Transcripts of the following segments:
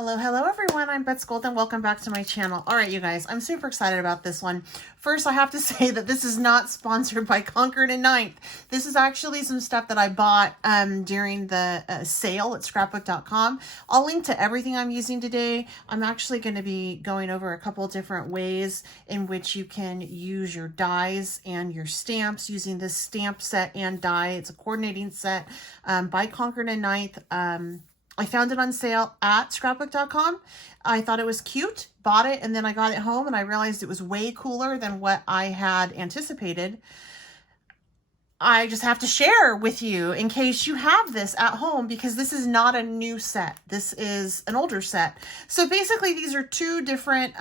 Hello everyone, I'm Betsy Gold and welcome back to my channel. All right, you guys, I'm super excited about this one. First, I have to say that this is not sponsored by Concord and Ninth. This is actually some stuff that I bought during the sale at scrapbook.com. I'll link to everything I'm using today. I'm actually going to be going over a couple different ways in which you can use your dies and your stamps using this stamp set and die. It's a coordinating set by Concord and Ninth. I found it on sale at scrapbook.com. I thought it was cute, bought it, and then I got it home and I realized it was way cooler than what I had anticipated. I just have to share with you in case you have this at home because this is not a new set. This is an older set. So basically these are two different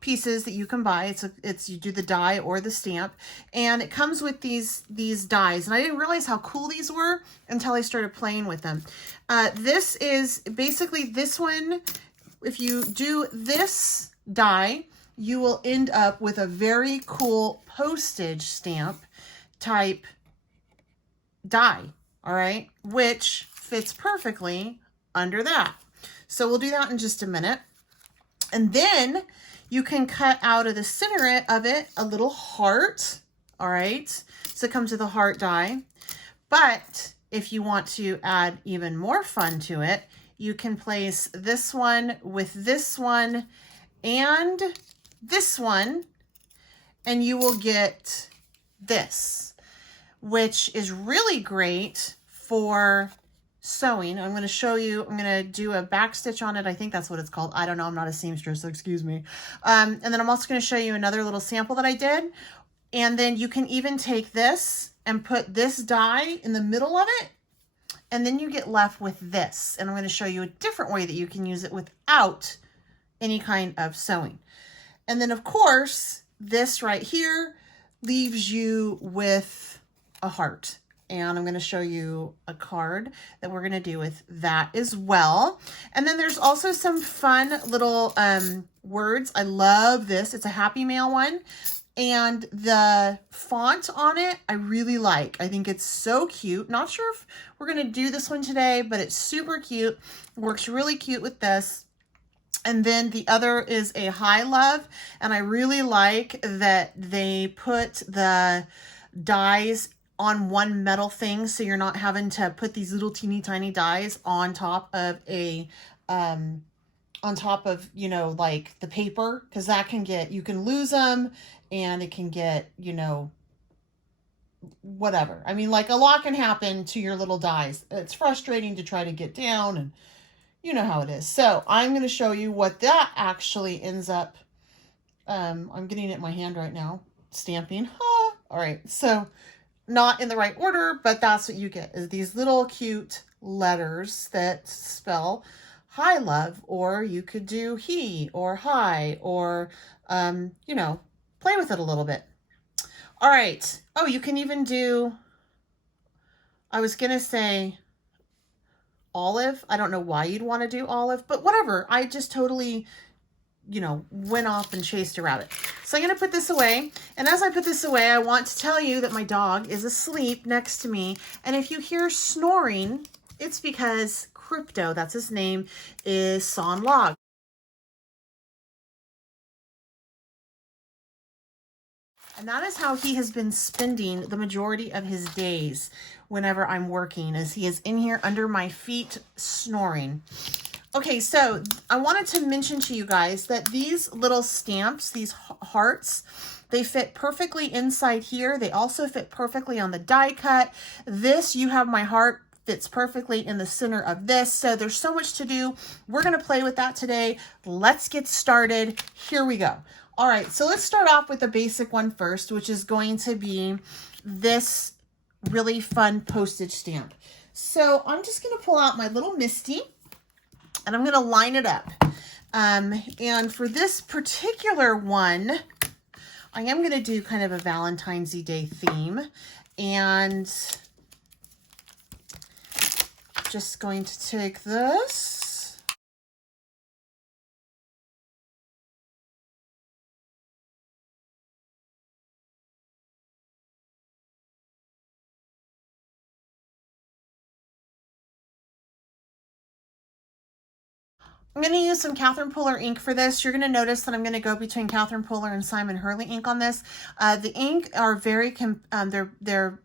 pieces that you can buy. It's you do the die or the stamp, and it comes with these dies. And I didn't realize how cool these were until I started playing with them. This is basically this one. If you do this die, you will end up with a very cool postage stamp type die, all right, which fits perfectly under that. So we'll do that in just a minute. And then you can cut out of the center of it a little heart, all right? So it comes with a heart die. But if you want to add even more fun to it, you can place this one with this one and this one, and you will get this, which is really great for sewing. I'm going to show you, I'm going to do a back stitch on it. I think that's what it's called. I don't know. I'm not a seamstress, so excuse me. And then I'm also going to show you another little sample that I did. And then you can even take this and put this die in the middle of it. And then you get left with this. And I'm going to show you a different way that you can use it without any kind of sewing. And then of course, this right here leaves you with a heart, and I'm going to show you a card that we're going to do with that as well. And then there's also some fun little words. I love this. It's a Happy Mail one, and the font on it I really like. I think it's so cute. Not sure if we're going to do this one today, but it's super cute. It works really cute with this. And then the other is a Hi Love, and I really like that they put the dies on one metal thing, so you're not having to put these little teeny tiny dies on top of a you know, like the paper, because that can get, you can lose them and it can get, you know, whatever. I mean, like a lot can happen to your little dies. It's frustrating to try to get down, and you know how it is. So I'm going to show you what that actually ends up. I'm getting it in my hand right now, stamping. All right, so not in the right order, but that's what you get, is these little cute letters that spell hi love, or you could do he or hi, or you know, play with it a little bit. All right. Oh, you can even do, I was gonna say olive. I don't know why you'd want to do olive, but whatever. I just totally, you know, went off and chased a rabbit. So I'm going to put this away. And as I put this away, I want to tell you that my dog is asleep next to me. And if you hear snoring, it's because Crypto, that's his name, is sawing log. And that is how he has been spending the majority of his days whenever I'm working, as he is in here under my feet snoring. Okay, so I wanted to mention to you guys that these little stamps, these hearts, they fit perfectly inside here. They also fit perfectly on the die cut. This, you have my heart, fits perfectly in the center of this. So there's so much to do. We're going to play with that today. Let's get started. Here we go. All right, so let's start off with the basic one first, which is going to be this really fun postage stamp. So I'm just going to pull out my little MISTI, and I'm going to line it up. And for this particular one, I am going to do kind of a Valentine's Day theme, and just going to take this. I'm going to use some Catherine Pooler ink for this. You're going to notice that I'm going to go between Catherine Pooler and Simon Hurley ink on this. The ink are very, they're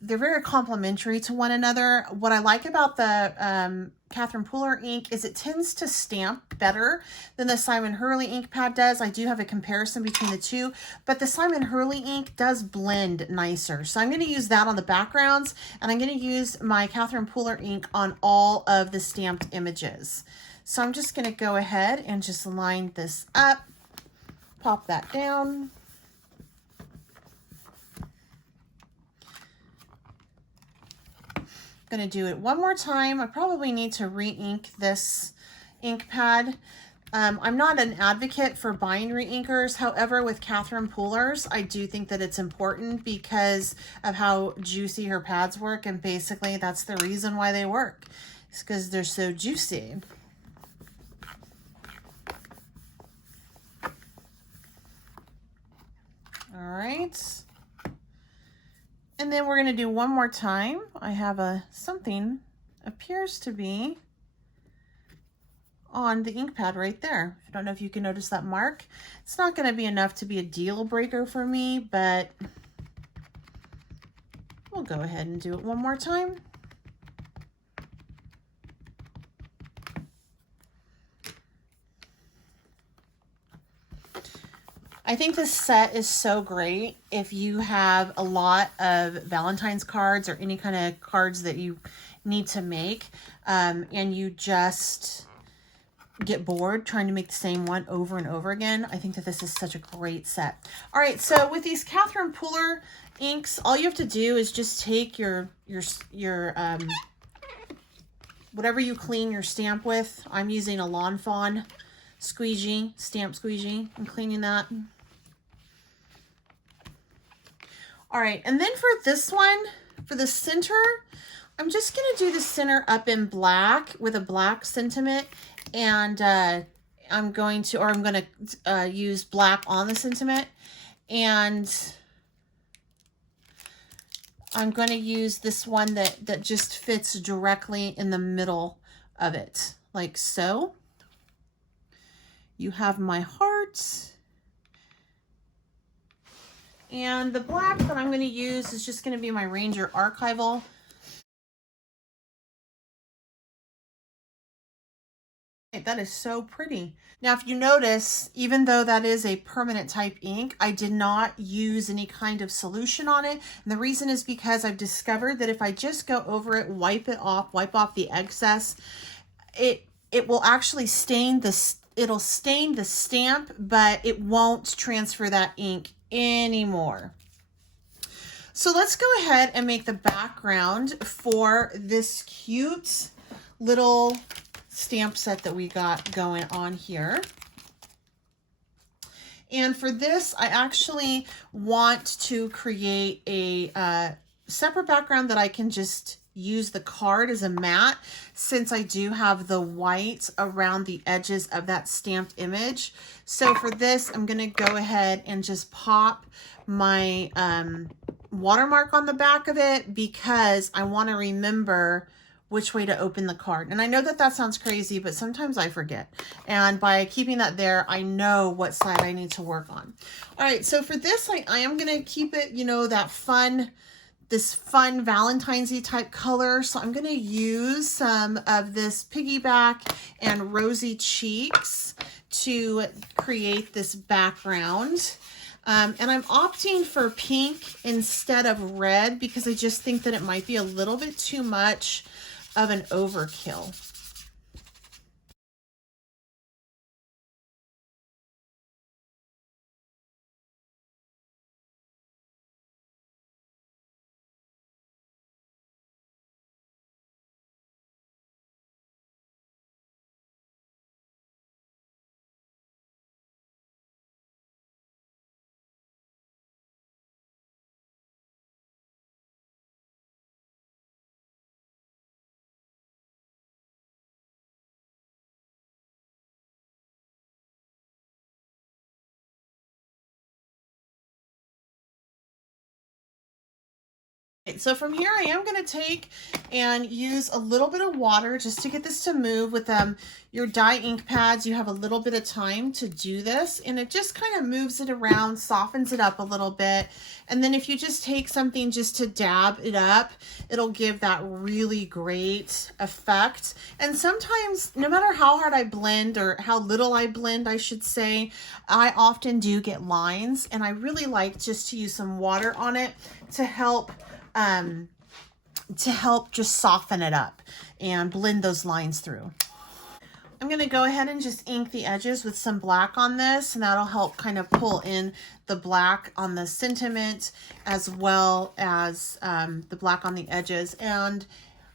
very complementary to one another. What I like about the Catherine Pooler ink is it tends to stamp better than the Simon Hurley ink pad does. I do have a comparison between the two, but the Simon Hurley ink does blend nicer. So I'm going to use that on the backgrounds, and I'm going to use my Catherine Pooler ink on all of the stamped images. So I'm just going to go ahead and just line this up, pop that down. Going to do it one more time. I probably need to re-ink this ink pad. I'm not an advocate for buying re-inkers. However, with Catherine Poolers, I do think that it's important because of how juicy her pads work, and basically that's the reason why they work. It's because they're so juicy. All right. And then we're going to do one more time. I have something appears to be on the ink pad right there. I don't know if you can notice that mark. It's not going to be enough to be a deal breaker for me, but we'll go ahead and do it one more time. I think this set is so great if you have a lot of Valentine's cards or any kind of cards that you need to make, and you just get bored trying to make the same one over and over again. I think that this is such a great set. All right, so with these Catherine Pooler inks, all you have to do is just take your whatever you clean your stamp with. I'm using a Lawn Fawn squeegee, stamp squeegee. I'm cleaning that. All right, and then for this one, for the center, I'm just gonna do the center up in black with a black sentiment, and I'm gonna use black on the sentiment, and I'm gonna use this one that just fits directly in the middle of it, like so. You have my heart. And the black that I'm going to use is just going to be my Ranger Archival. That is so pretty. Now, if you notice, even though that is a permanent type ink, I did not use any kind of solution on it. And the reason is because I've discovered that if I just go over it, wipe off the excess, it will actually stain it'll stain the stamp, but it won't transfer that ink anymore. So let's go ahead and make the background for this cute little stamp set that we got going on here. And for this, I actually want to create a separate background that I can just use the card as a mat, since I do have the white around the edges of that stamped image. So for this, I'm going to go ahead and just pop my watermark on the back of it, because I want to remember which way to open the card. And I know that that sounds crazy, but sometimes I forget. And by keeping that there, I know what side I need to work on. All right, so for this, I am going to keep it, you know, that this fun Valentine's-y type color. So I'm going to use some of this Piggyback and Rosy Cheeks to create this background. And I'm opting for pink instead of red because I just think that it might be a little bit too much of an overkill. So from here, I am going to take and use a little bit of water just to get this to move. With your dye ink pads, you have a little bit of time to do this, and it just kind of moves it around, softens it up a little bit. And then if you just take something just to dab it up, it'll give that really great effect. And sometimes, no matter how hard I blend, or how little I blend, I should say, I often do get lines, and I really like just to use some water on it to help just soften it up and blend those lines through. I'm going to go ahead and just ink the edges with some black on this, and that'll help kind of pull in the black on the sentiment as well as the black on the edges. And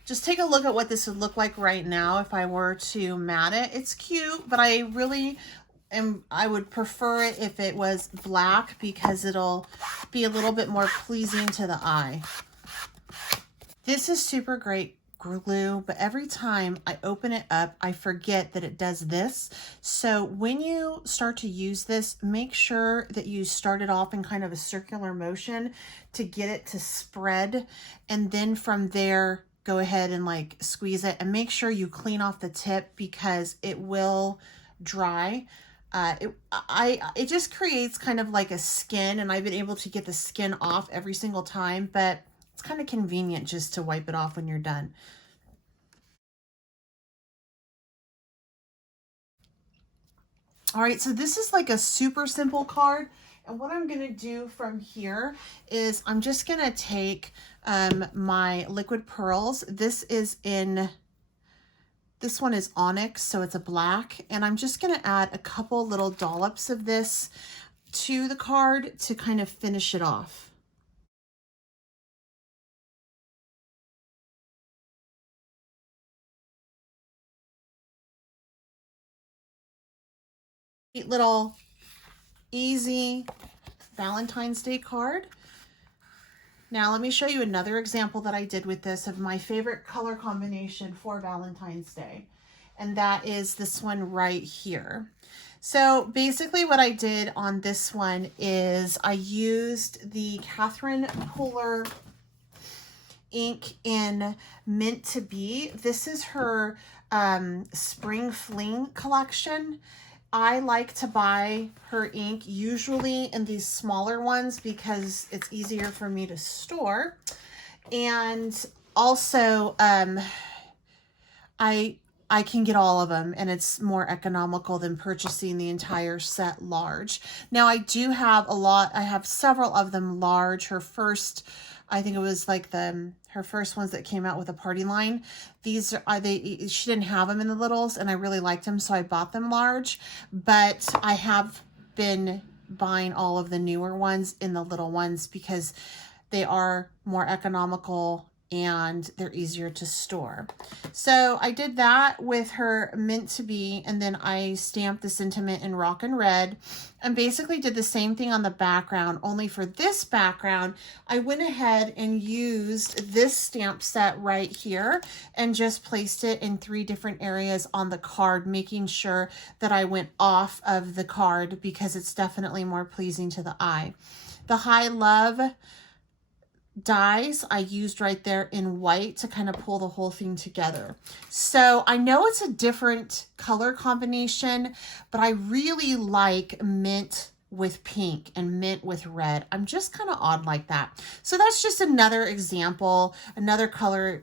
just take a look at what this would look like right now if I were to matte it. It's cute, but I would prefer it if it was black, because it'll be a little bit more pleasing to the eye. This is super great glue, but every time I open it up, I forget that it does this. So when you start to use this, make sure that you start it off in kind of a circular motion to get it to spread. And then from there, go ahead and like squeeze it, and make sure you clean off the tip, because it will dry. It just creates kind of like a skin, and I've been able to get the skin off every single time, but it's kind of convenient just to wipe it off when you're done. All right, so this is like a super simple card. And what I'm going to do from here is I'm just going to take my liquid pearls. This one is onyx, so it's a black. And I'm just going to add a couple little dollops of this to the card to kind of finish it off. Neat little easy Valentine's Day card. Now let me show you another example that I did with this of my favorite color combination for Valentine's Day. And that is this one right here. So basically what I did on this one is I used the Catherine Pooler ink in Meant to Be. This is her Spring Fling collection. I like to buy her ink usually in these smaller ones because it's easier for me to store. And also, I can get all of them, and it's more economical than purchasing the entire set large. Now I do have I have several of them large. Her first, I think it was like her first ones that came out with a party line. These are, she didn't have them in the littles, and I really liked them, so I bought them large. But I have been buying all of the newer ones in the little ones because they are more economical and they're easier to store. So I did that with her Meant to Be, and then I stamped the sentiment in Rockin red, and basically did the same thing on the background, only for this background I went ahead and used this stamp set right here and just placed it in 3 different areas on the card, making sure that I went off of the card because it's definitely more pleasing to the eye. The High Love dies I used right there in white to kind of pull the whole thing together. So I know it's a different color combination, but I really like mint with pink and mint with red. I'm just kind of odd like that. So that's just another example, another color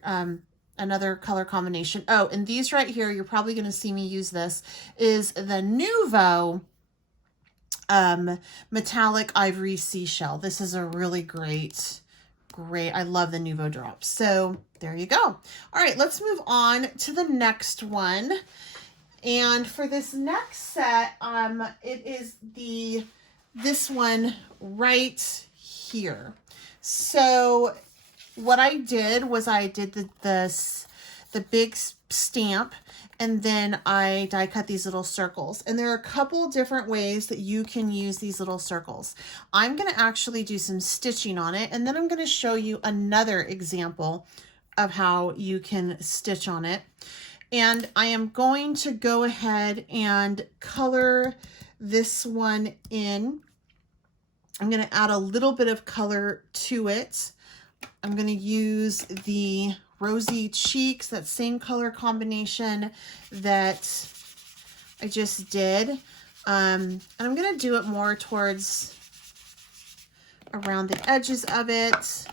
combination. Oh, and these right here, you're probably going to see me use this, is the Nuvo metallic ivory seashell. This is a really great, I love the Nuvo drops. So there you go. All right, let's move on to the next one. And for this next set, it is this one right here. So what I did was I did the big stamp, and then I die cut these little circles. And there are a couple different ways that you can use these little circles. I'm going to actually do some stitching on it, and then I'm going to show you another example of how you can stitch on it. And I am going to go ahead and color this one in. I'm going to add a little bit of color to it I'm going to use the Rosy Cheeks, that same color combination that I just did. And I'm going to do it more towards around the edges of it.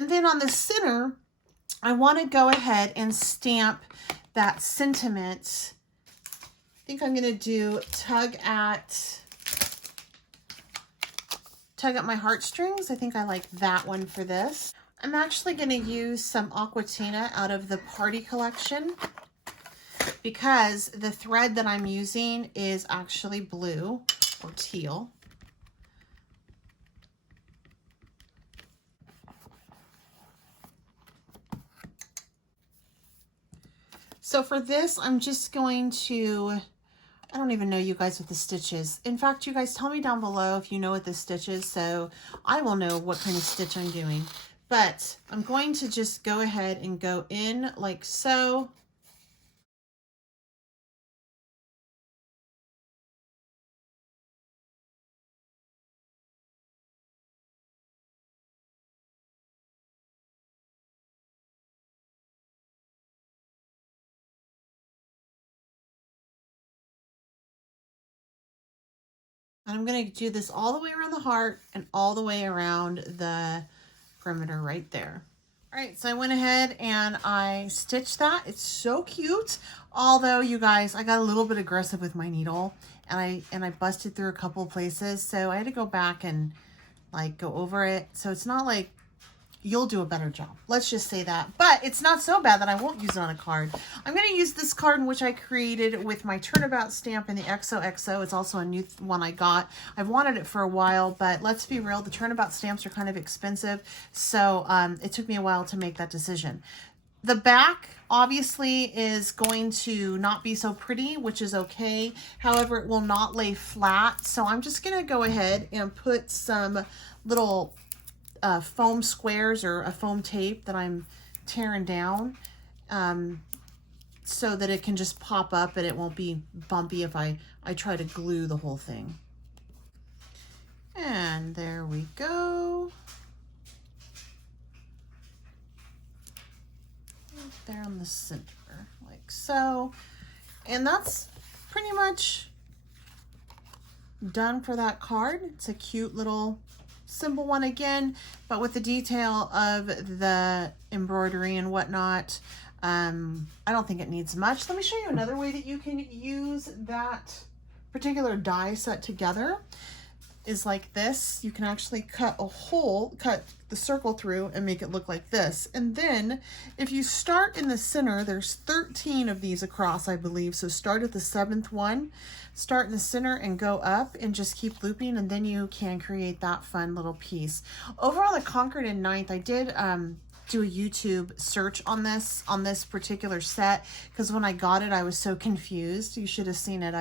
And then on the center, I want to go ahead and stamp that sentiment. I think I'm going to do tug at my heartstrings. I think I like that one for this. I'm actually going to use some Aquatina out of the Party collection because the thread that I'm using is actually blue or teal. So for this, I'm just going to, I don't even know, you guys, what the stitch is. In fact, you guys tell me down below if you know what this stitch is, so I will know what kind of stitch I'm doing. But I'm going to just go ahead and go in like so. And I'm going to do this all the way around the heart and all the way around the perimeter right there. All right, so I went ahead and I stitched that. It's so cute. Although, you guys, I got a little bit aggressive with my needle and I busted through a couple of places. So I had to go back and like go over it. So it's not like you'll do a better job. Let's just say that. But it's not so bad that I won't use it on a card. I'm going to use this card, which I created with my Turnabout stamp in the XOXO. It's also a new one I got. I've wanted it for a while, but let's be real, the Turnabout stamps are kind of expensive. So it took me a while to make that decision. The back obviously is going to not be so pretty, which is okay. However, it will not lay flat. So I'm just going to go ahead and put some little foam squares or a foam tape that I'm tearing down so that it can just pop up and it won't be bumpy if I try to glue the whole thing. And there we go. Right there on the center, like so. And that's pretty much done for that card. It's a cute little simple one again, but with the detail of the embroidery and whatnot. I don't think it needs much. Let me show you another way that you can use that particular die set together. Is like this. You can actually cut a hole, cut the circle through and make it look like this. And then if you start in the center, there's 13 of these across, I believe. So start at the 7th one, start in the center and go up and just keep looping. And then you can create that fun little piece. Over on the Concord and 9th, I did do a YouTube search on this particular set because when I got it I was so confused. You should have seen it.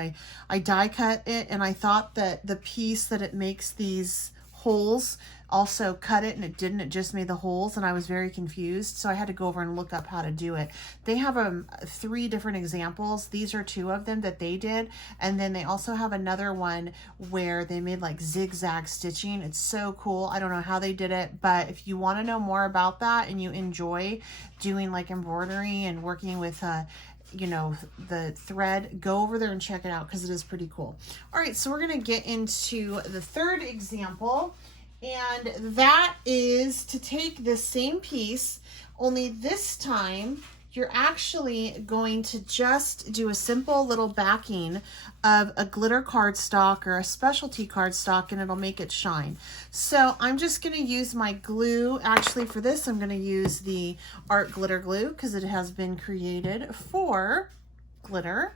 I die cut it and I thought that the piece that it makes these holes also cut it, and it didn't. It just made the holes and I was very confused, so I had to go over and look up how to do it. They have 3 different examples. These are 2 of them that they did, and then they also have another one where they made like zigzag stitching. It's so cool. I don't know how they did it, but if you want to know more about that and you enjoy doing like embroidery and working with you know, the thread, go over there and check it out because it is pretty cool. All right, so we're going to get into the 3rd example, and that is to take this same piece, only this time you're actually going to just do a simple little backing of a glitter cardstock or a specialty cardstock, and it'll make it shine. So I'm just going to use my glue. Actually, for this, I'm going to use the Art Glitter Glue because it has been created for glitter.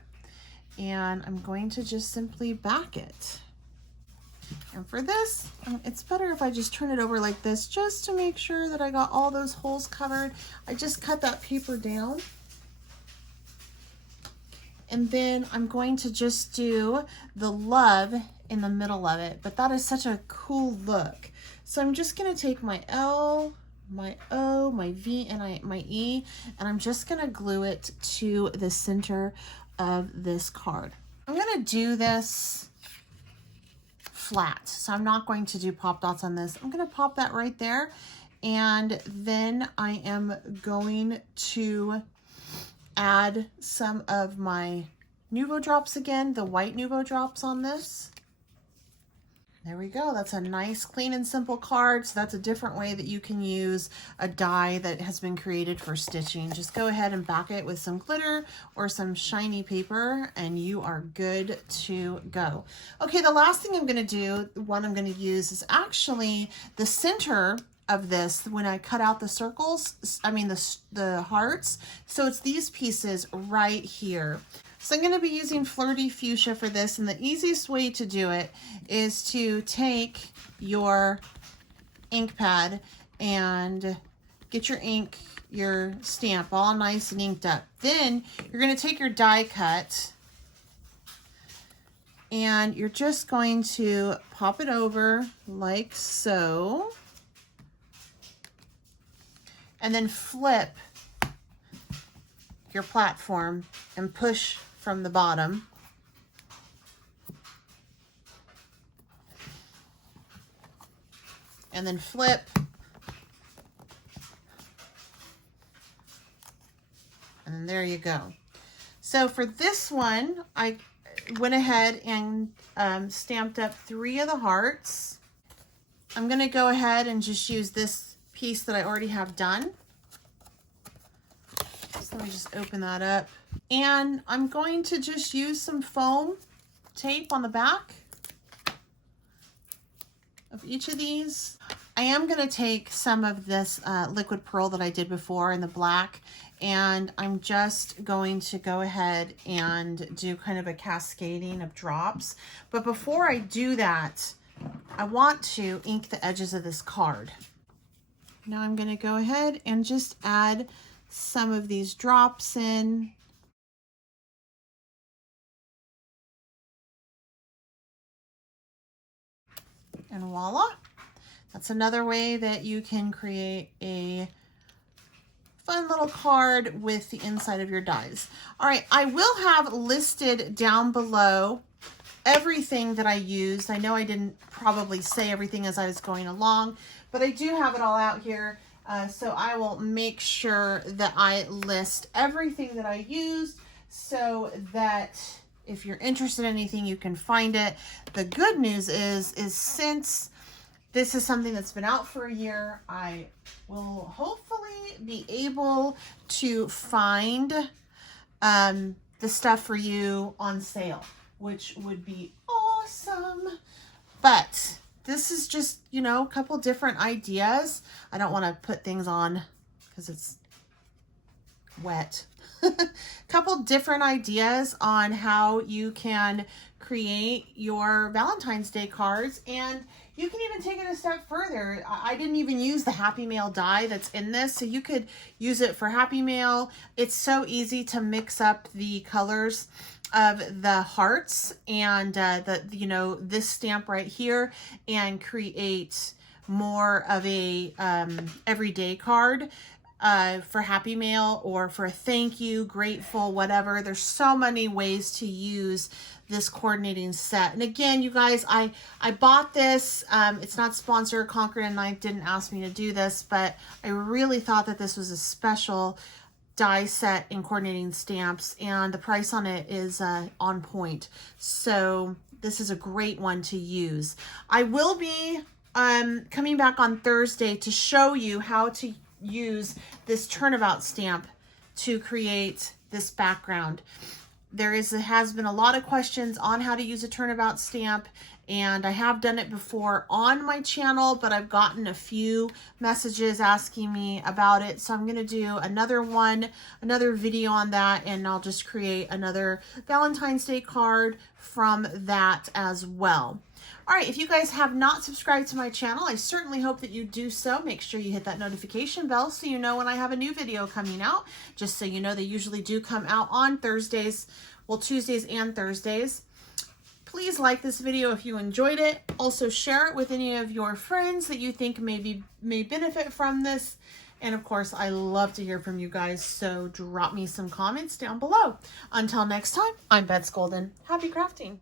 And I'm going to just simply back it. And for this, it's better if I just turn it over like this, just to make sure that I got all those holes covered. I just cut that paper down. And then I'm going to just do the love in the middle of it, but that is such a cool look. So I'm just gonna take my L, my O, my V, and my E, and I'm just gonna glue it to the center of this card. I'm gonna do this flat, so I'm not going to do pop dots on this. I'm gonna pop that right there, and then I am going to add some of my Nuvo drops again, the white Nuvo drops on this. There we go. That's a nice, clean and simple card. So that's a different way that you can use a die that has been created for stitching. Just go ahead and back it with some glitter or some shiny paper and you are good to go. Okay, the last thing I'm going to do, the one I'm going to use is actually the center of this when I cut out the circles, the hearts. So it's these pieces right here. So I'm going to be using Flirty Fuchsia for this, and the easiest way to do it is to take your ink pad and get your ink, your stamp all nice and inked up. Then you're going to take your die cut and you're just going to pop it over like so, and then flip your platform and push from the bottom. And then flip. And then there you go. So for this one, I went ahead and stamped up 3 of the hearts. I'm going to go ahead and just use this piece that I already have done. So let me just open that up. And I'm going to just use some foam tape on the back of each of these. I am going to take some of this liquid pearl that I did before in the black, and I'm just going to go ahead and do kind of a cascading of drops. But before I do that, I want to ink the edges of this card. Now I'm going to go ahead and just add some of these drops in. And voila, that's another way that you can create a fun little card with the inside of your dies. All right, I will have listed down below everything that I used. I know I didn't probably say everything as I was going along, but I do have it all out here. So I will make sure that I list everything that I used so that if you're interested in anything, you can find it. The good news is since this is something that's been out for a year, I will hopefully be able to find the stuff for you on sale, which would be awesome. But this is just, you know, a couple different ideas. I don't want to put things on because it's wet. Couple different ideas on how you can create your Valentine's Day cards, and you can even take it a step further. I didn't even use the Happy Mail die that's in this, so you could use it for Happy Mail. It's so easy to mix up the colors of the hearts and this stamp right here and create more of a everyday card for Happy Mail or for a thank you, grateful, whatever. There's so many ways to use this coordinating set. And again, you guys, I bought this. It's not sponsored. Concord and Ninth didn't ask me to do this, but I really thought that this was a special die set in coordinating stamps, and the price on it is on point. So this is a great one to use. I will be coming back on Thursday to show you how to use this Turnabout stamp to create this background. There has been a lot of questions on how to use a Turnabout stamp, And I have done it before on my channel, but I've gotten a few messages asking me about it. So I'm going to do another video on that, and I'll just create another Valentine's Day card from that as well. All right, if you guys have not subscribed to my channel, I certainly hope that you do so. Make sure you hit that notification bell so you know when I have a new video coming out. Just so you know, they usually do come out on Thursdays, well, Tuesdays and Thursdays. Please like this video if you enjoyed it. Also share it with any of your friends that you think may benefit from this. And of course, I love to hear from you guys, so drop me some comments down below. Until next time, I'm Betsy Golden. Happy crafting.